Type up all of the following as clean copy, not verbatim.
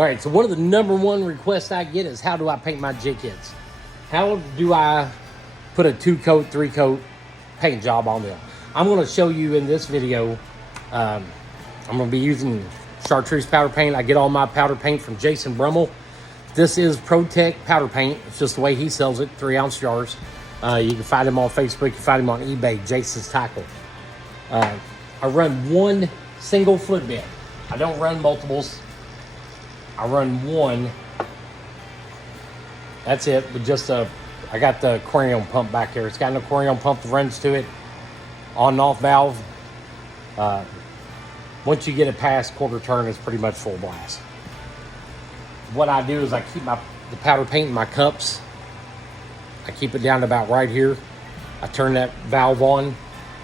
All right, so one of the number one requests I get is how do I paint my jig heads? How do I put a 2-coat, 3-coat paint job on them? I'm going to show you in this video. I'm going to be using chartreuse powder paint. I get all my powder paint from Jason Brummel. This is ProTech powder paint. It's just the way he sells it, 3-ounce jars. You can find him on Facebook. You can find him on eBay, Jason's Tackle. I run one single foot bed. I don't run multiples. I run one. That's it, with just I got the aquarium pump back here. It's got an aquarium pump that runs to it, on and off valve. Once you get it past quarter turn, it's pretty much full blast. What I do is I keep the powder paint in my cups. I keep it down to about right here. I turn that valve on,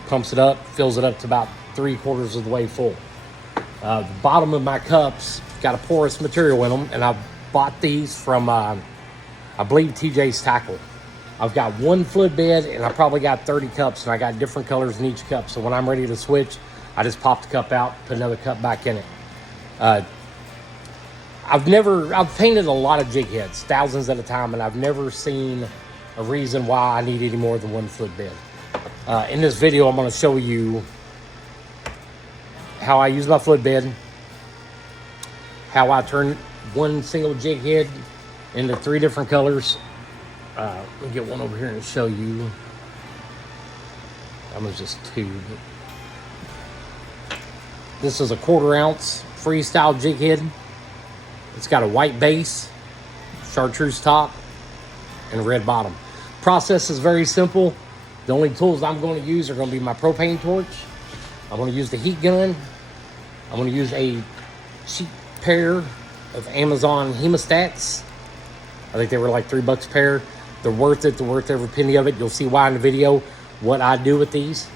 pumps it up, fills it up to about 3/4 of the way full. The bottom of my cups got a porous material in them, and I bought these from, I believe, TJ's Tackle. I've got one flood bed, and I probably got 30 cups, and I got different colors in each cup. So when I'm ready to switch, I just pop the cup out, put another cup back in it. I've painted a lot of jig heads, thousands at a time, and I've never seen a reason why I need any more than one flood bed. In this video, I'm going to show you how I use my flood bed, how I turn one single jig head into 3 different colors. Let me get one over here and show you. That was just 2. This is a 1/4 ounce freestyle jig head. It's got a white base, chartreuse top, and a red bottom. Process is very simple. The only tools I'm going to use are going to be my propane torch. I'm going to use the heat gun. I'm going to use a cheap pair of Amazon hemostats. I think they were like $3 a pair. They're worth it. They're worth every penny of it. You'll see why in the video what I do with these.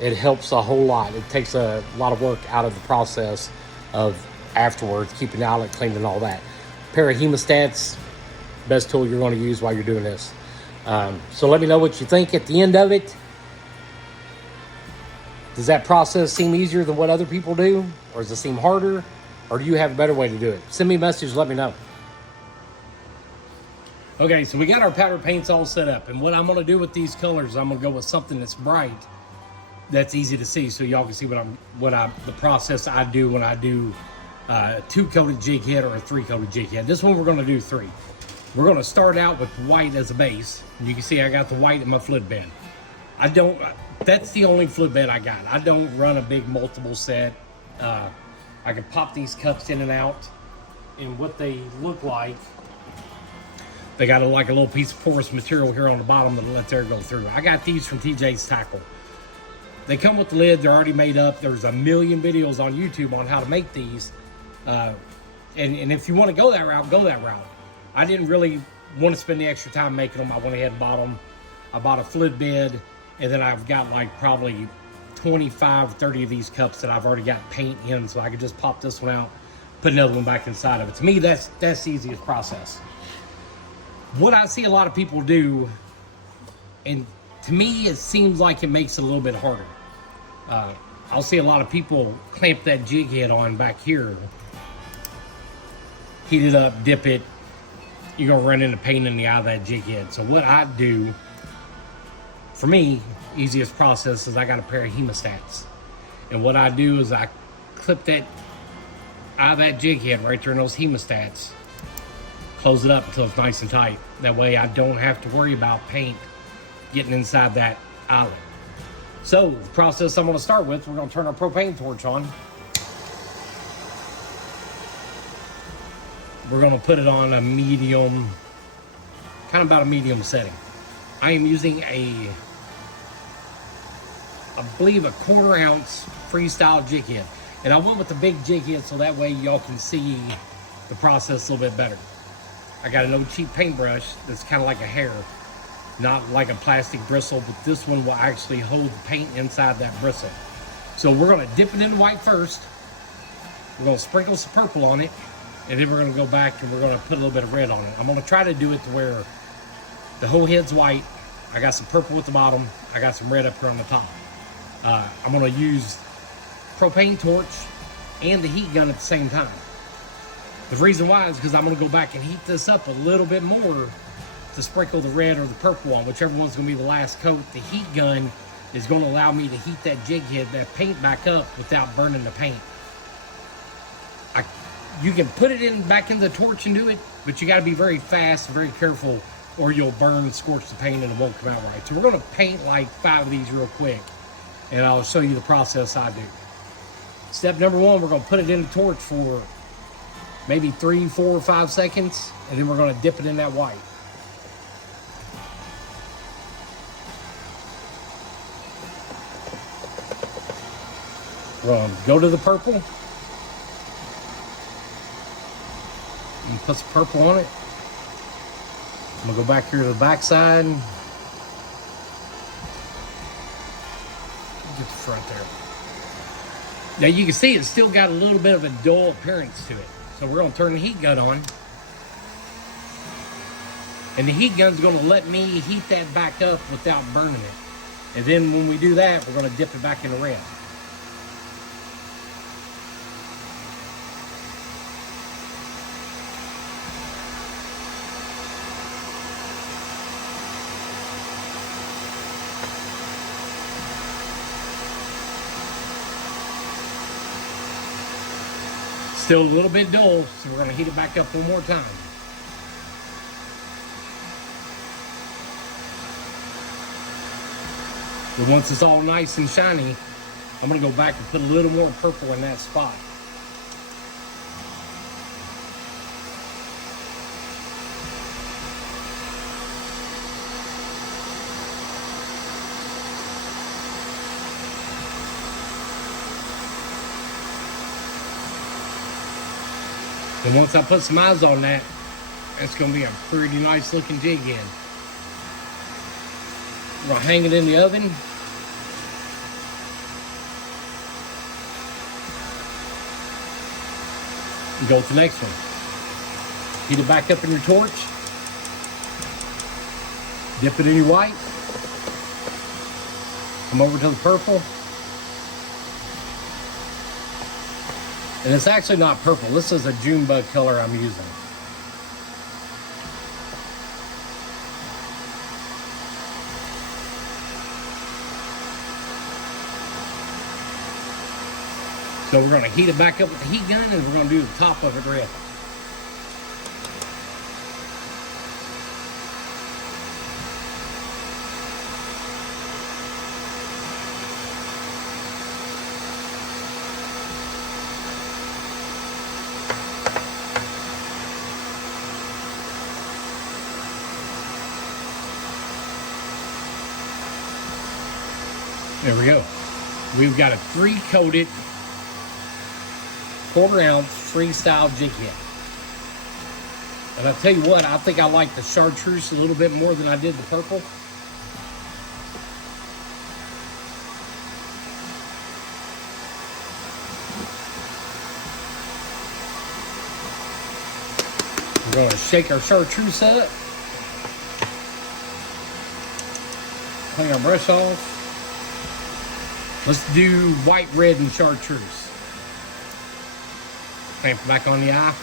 It helps a whole lot. It takes a lot of work out of the process of afterwards, keeping the outlet clean and all that. Pair of hemostats, best tool you're going to use while you're doing this. So let me know what you think at the end of it. Does that process seem easier than what other people do? Or does it seem harder? Or do you have a better way to do it? Send me a message, let me know. Okay, so we got our powder paints all set up. And what I'm going to do with these colors, I'm going to go with something that's bright, that's easy to see, so y'all can see the process I do when I do a 2-coated jig head or a 3-coated jig head. This one we're going to do 3. We're going to start out with white as a base. And you can see I got the white in my flood bed. That's the only flood bed I got. I don't run a big multiple set. I can pop these cups in and out, and what they look like, they got like a little piece of porous material here on the bottom that lets air go through. I got these from TJ's Tackle. They come with the lid. They're already made up. There's a million videos on YouTube on how to make these. And if you want to go that route, go that route. I didn't really want to spend the extra time making them. I went ahead and bought them. I bought a flood bed, and then I've got like probably 25, 30 of these cups that I've already got paint in, so I could just pop this one out, put another one back inside of it. To me, that's the easiest process. What I see a lot of people do, and to me, it seems like it makes it a little bit harder. I'll see a lot of people clamp that jig head on back here, heat it up, dip it. You're gonna run into paint in the eye of that jig head. So what I do, for me, easiest process is I got a pair of hemostats. And what I do is I clip that eye of that jig head right there in those hemostats, close it up until it's nice and tight. That way I don't have to worry about paint getting inside that eyelet. So the process I'm going to start with, we're going to turn our propane torch on. We're going to put it on a medium, kind of about a medium setting. I am using I believe a 1/4 ounce freestyle jig head. And I went with the big jig head so that way y'all can see the process a little bit better. I got an old cheap paintbrush that's kind of like a hair, not like a plastic bristle, but this one will actually hold the paint inside that bristle. So we're going to dip it in white first. We're going to sprinkle some purple on it, and then we're going to go back and we're going to put a little bit of red on it. I'm going to try to do it to where the whole head's white. I got some purple at the bottom. I got some red up here on the top. I'm going to use propane torch and the heat gun at the same time. The reason why is because I'm going to go back and heat this up a little bit more to sprinkle the red or the purple on, whichever one's going to be the last coat. The heat gun is going to allow me to heat that jig head, that paint back up without burning the paint. You can put it in back in the torch and do it, but you got to be very fast, very careful, or you'll burn and scorch the paint and it won't come out right. So we're going to paint like 5 of these real quick, and I'll show you the process I do. Step number 1, we're going to put it in the torch for maybe 3, 4, 5 seconds, and then we're going to dip it in that white. We're going to go to the purple and put some purple on it. I'm going to go back here to the back side. Get the front there. Now you can see it's still got a little bit of a dull appearance to it. So we're going to turn the heat gun on. And the heat gun's going to let me heat that back up without burning it. And then when we do that, we're going to dip it back in the red. Still a little bit dull, so we're going to heat it back up one more time. But once it's all nice and shiny, I'm going to go back and put a little more purple in that spot. And once I put some eyes on that, that's going to be a pretty nice looking jig head. We're going to hang it in the oven. And go with the next one. Heat it back up in your torch. Dip it in your white. Come over to the purple. And it's actually not purple. This is a June bug color I'm using. So we're going to heat it back up with the heat gun, and we're going to do the top of it red. There we go. We've got a 3-coated 1/4 ounce freestyle jig head. And I'll tell you what, I think I like the chartreuse a little bit more than I did the purple. We're going to shake our chartreuse up. Clean our brush off. Let's do white, red, and chartreuse. Clamp it back on the eye.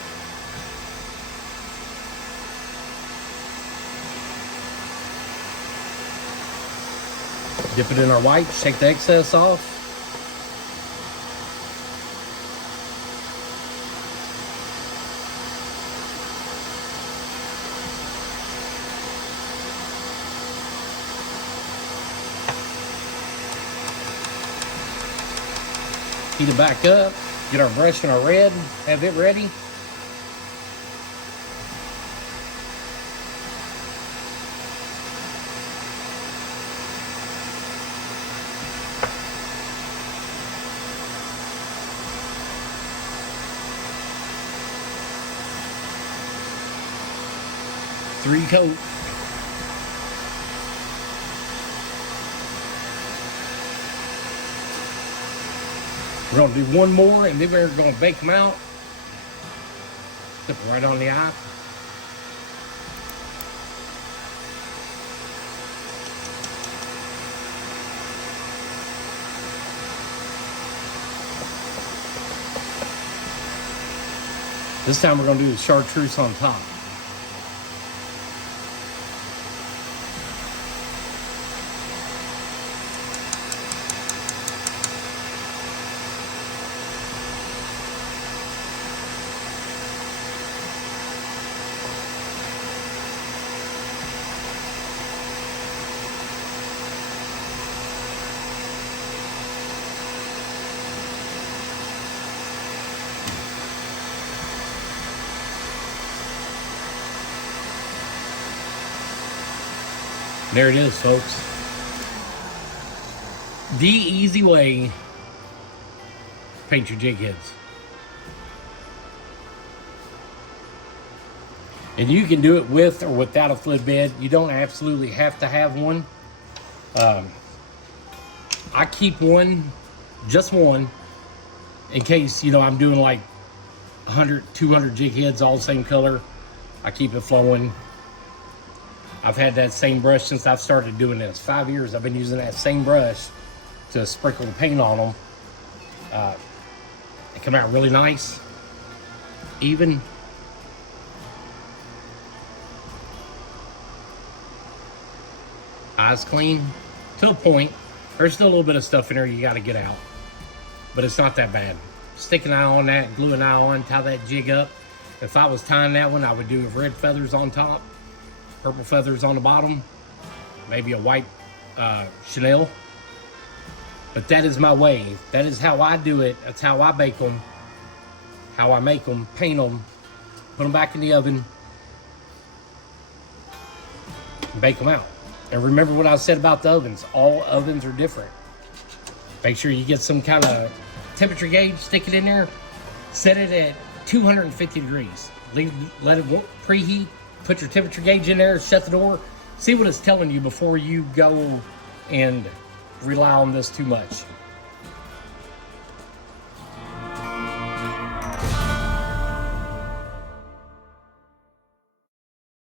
Dip it in our white, shake the excess off. Heat it back up, get our brush and our red, have it ready. Three coat. We're going to do one more, and then we're going to bake them out. Dip them right on the eye. This time we're going to do the chartreuse on top. There it is, folks. The easy way to paint your jig heads. And you can do it with or without a fluid bed. You don't absolutely have to have one. I keep one, just one, in case, you know, I'm doing like 100, 200 jig heads all the same color. I keep it flowing. I've had that same brush since I've started doing this. 5 years I've been using that same brush to sprinkle the paint on them. They come out really nice, even. Eyes clean to a point. There's still a little bit of stuff in there you got to get out, but it's not that bad. Stick an eye on that, glue an eye on, tie that jig up. If I was tying that one, I would do red feathers on top, purple feathers on the bottom, maybe a white chenille. But that is my way. That is how I do it. That's how I bake them, how I make them, paint them, put them back in the oven, and bake them out. And remember what I said about the ovens. All ovens are different. Make sure you get some kind of temperature gauge, stick it in there, set it at 250 degrees. Let it preheat, put your temperature gauge in there, shut the door, see what it's telling you before you go and rely on this too much.